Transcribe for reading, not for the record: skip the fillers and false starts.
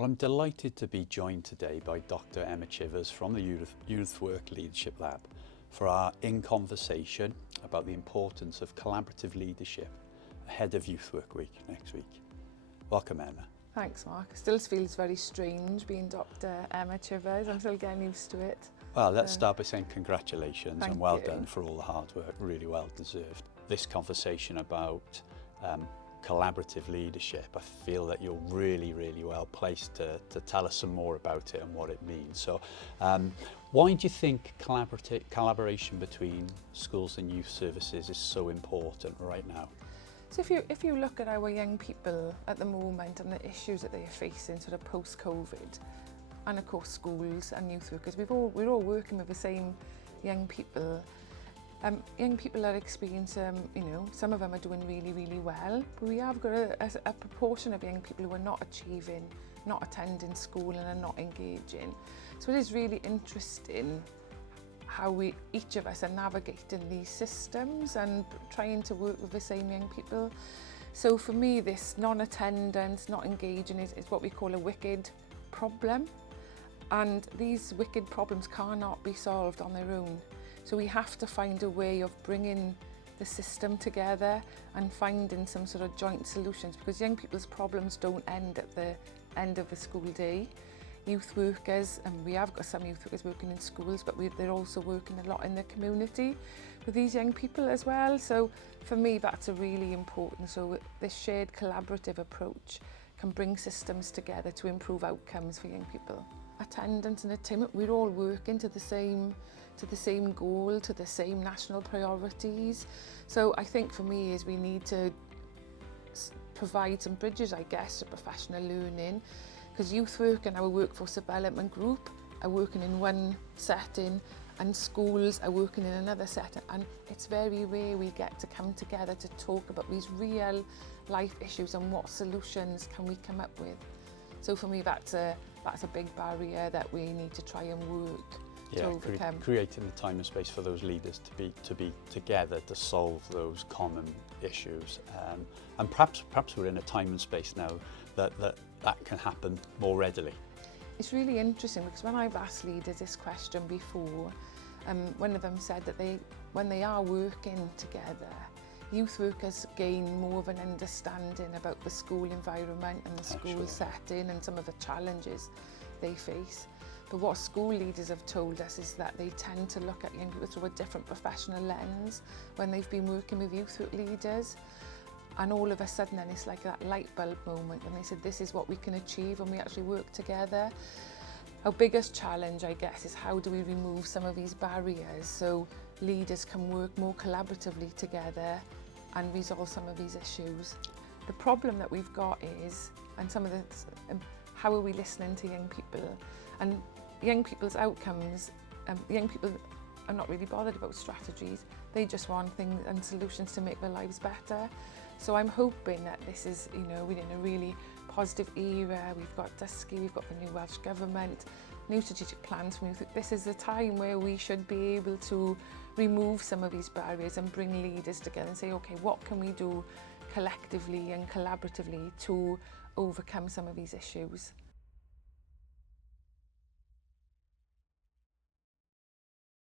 Well, I'm delighted to be joined today by Dr Emma Chivers from the Youth Work Leadership Lab for our In Conversation about the importance of collaborative leadership ahead of Youth Work Week next week. Welcome, Emma. Thanks, Mark. It still feels very strange being Dr Emma Chivers. I'm still getting used to it. Well, let's start by saying congratulations and well you. done for all the hard work, really well deserved. This conversation about collaborative leadership, I feel that you're really well placed to tell us some more about it and what it means. So why do you think collaboration between schools and youth services is so important right now? So if you look at our young people at the moment and the issues that they are facing sort of post-COVID, and of course schools and youth workers, we're all working with the same young people. Young people are experiencing, some of them are doing really well, but we have got a proportion of young people who are not achieving, not attending school and are not engaging. So it is really interesting how each of us are navigating these systems and trying to work with the same young people. So for me, this non-attendance, not engaging is what we call a wicked problem. And these wicked problems cannot be solved on their own. So we have to find a way of bringing the system together and finding some sort of joint solutions, because young people's problems don't end at the end of the school day. Youth workers, and we have got some youth workers working in schools, but they're also working a lot in the community with these young people as well. So for me, that's a really important. So this shared collaborative approach can bring systems together to improve outcomes for young people. Attendance and attainment, we're all working to the same goal, to the same national priorities. So I think for me is we need to provide some bridges, I guess, to professional learning, because youth work and our workforce development group are working in one setting and schools are working in another setting, and it's very rare we get to come together to talk about these real life issues and what solutions can we come up with. So for me, that's a big barrier that we need to try and work to overcome. Creating the time and space for those leaders to be together to solve those common issues, and perhaps we're in a time and space now that can happen more readily. It's really interesting because when I've asked leaders this question before, one of them said that when they are working together, youth workers gain more of an understanding about the school environment and the school setting and some of the challenges they face. But what school leaders have told us is that they tend to look at young people through a different professional lens when they've been working with youth work leaders. And all of a sudden then it's like that light bulb moment when they said this is what we can achieve when we actually work together. Our biggest challenge, I guess, is how do we remove some of these barriers so leaders can work more collaboratively together and resolve some of these issues. The problem that we've got is, and some of the, how are we listening to young people? And young people's outcomes, young people are not really bothered about strategies. They just want things and solutions to make their lives better. So I'm hoping that this is, we're in a really positive era. We've got Dysgu, we've got the new Welsh Government, new strategic plans from youth. This is a time where we should be able to remove some of these barriers and bring leaders together and say, okay, what can we do collectively and collaboratively to overcome some of these issues?